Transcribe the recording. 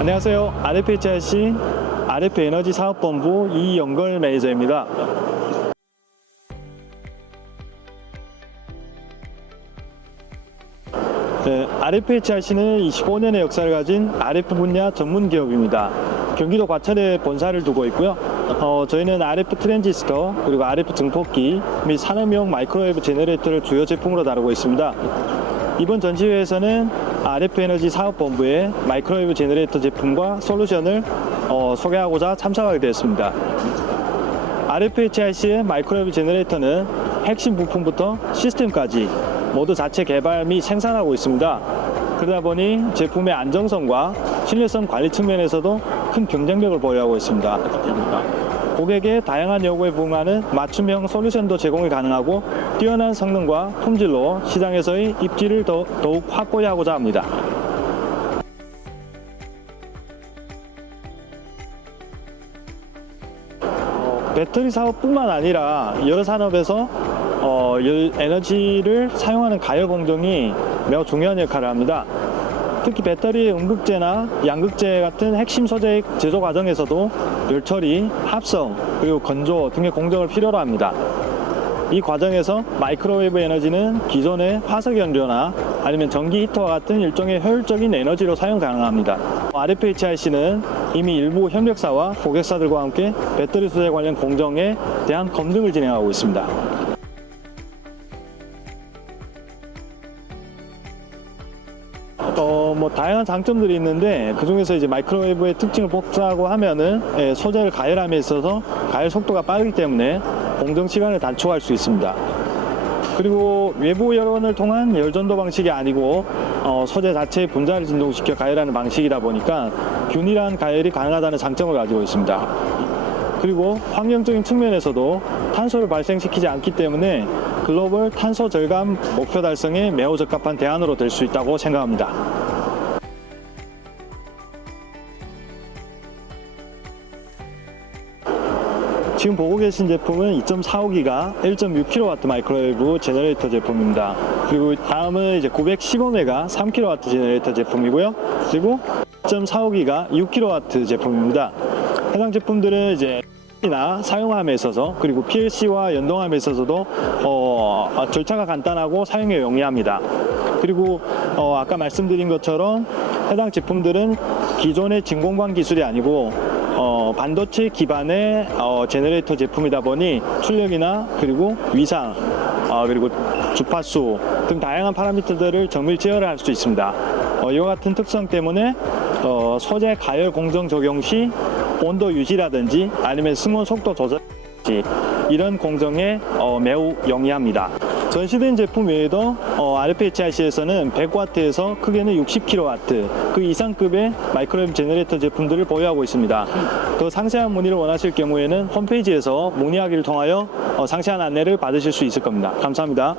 안녕하세요. RFHRC RF 에너지 사업본부 이영걸 매니저입니다. 네, RFHRC는 25년의 역사를 가진 RF 분야 전문 기업입니다. 경기도 과천에 본사를 두고 있고요. 어, 저희는 RF 트랜지스터 그리고 RF 증폭기 및 산업용 마이크로웨이브 제너레이터를 주요 제품으로 다루고 있습니다. 이번 전시회에서는 RF 에너지 사업본부의 마이크로웨이브 제너레이터 제품과 솔루션을 어, 소개하고자 참석하게 되었습니다. RFHIC의 마이크로웨이브 제너레이터는 핵심 부품부터 시스템까지 모두 자체 개발 및 생산하고 있습니다. 그러다 보니 제품의 안정성과 신뢰성 관리 측면에서도 큰 경쟁력을 보유하고 있습니다. 고객의 다양한 요구에 부응하는 맞춤형 솔루션도 제공이 가능하고 뛰어난 성능과 품질로 시장에서의 입지를 더, 더욱 확보해 하고자 합니다. 배터리 사업뿐만 아니라 여러 산업에서 어, 열- 에너지를 사용하는 가열 공정이 매우 중요한 역할을 합니다. 특히 배터리의 음극재나 양극재 같은 핵심 소재 제조 과정에서도 열 처리, 합성, 그리고 건조 등의 공정을 필요로 합니다. 이 과정에서 마이크로웨이브 에너지는 기존의 화석 연료나 아니면 전기 히터와 같은 일종의 효율적인 에너지로 사용 가능합니다. RFHIC는 이미 일부 협력사와 고객사들과 함께 배터리 소재 관련 공정에 대한 검증을 진행하고 있습니다. 어, 뭐 다양한 장점들이 있는데 그 중에서 이제 마이크로웨이브의 특징을 뽑자고 하면은 예, 소재를 가열함에 있어서 가열 속도가 빠르기 때문에 공정 시간을 단축할 수 있습니다. 그리고 외부 열원을 통한 열전도 방식이 아니고 어, 소재 자체의 분자를 진동시켜 가열하는 방식이다 보니까 균일한 가열이 가능하다는 장점을 가지고 있습니다. 그리고 환경적인 측면에서도 탄소를 발생시키지 않기 때문에 글로벌 탄소 절감 목표 달성에 매우 적합한 대안으로 될 수 있다고 생각합니다. 지금 보고 계신 제품은 2.45기가 1.6kW 마이크로웨이브 제너레이터 제품입니다. 그리고 다음은 이제 915메가 3kW 제너레이터 제품이고요. 그리고 2.45기가 6kW 제품입니다. 해당 제품들은 이제 나 사용함에 있어서 그리고 PLC와 연동함에 있어서도 어, 아, 절차가 간단하고 사용에 용이합니다. 그리고 어, 아까 말씀드린 것처럼 해당 제품들은 기존의 진공관 기술이 아니고 어, 반도체 기반의 어, 제너레이터 제품이다 보니 출력이나 그리고 위상 어, 그리고 주파수 등 다양한 파라미터들을 정밀 제어를 할 수 있습니다. 어, 이와 같은 특성 때문에 어, 소재 가열 공정 적용 시 온도 유지라든지 아니면 승원 속도 조절 이런 공정에 어, 매우 용이합니다. 전시된 제품 외에도 어, RFHIC에서는 100W에서 크게는 60kW 그 이상급의 마이크로웨이브 제너레이터 제품들을 보유하고 있습니다. 더 상세한 문의를 원하실 경우에는 홈페이지에서 문의하기를 통하여 어, 상세한 안내를 받으실 수 있을 겁니다. 감사합니다.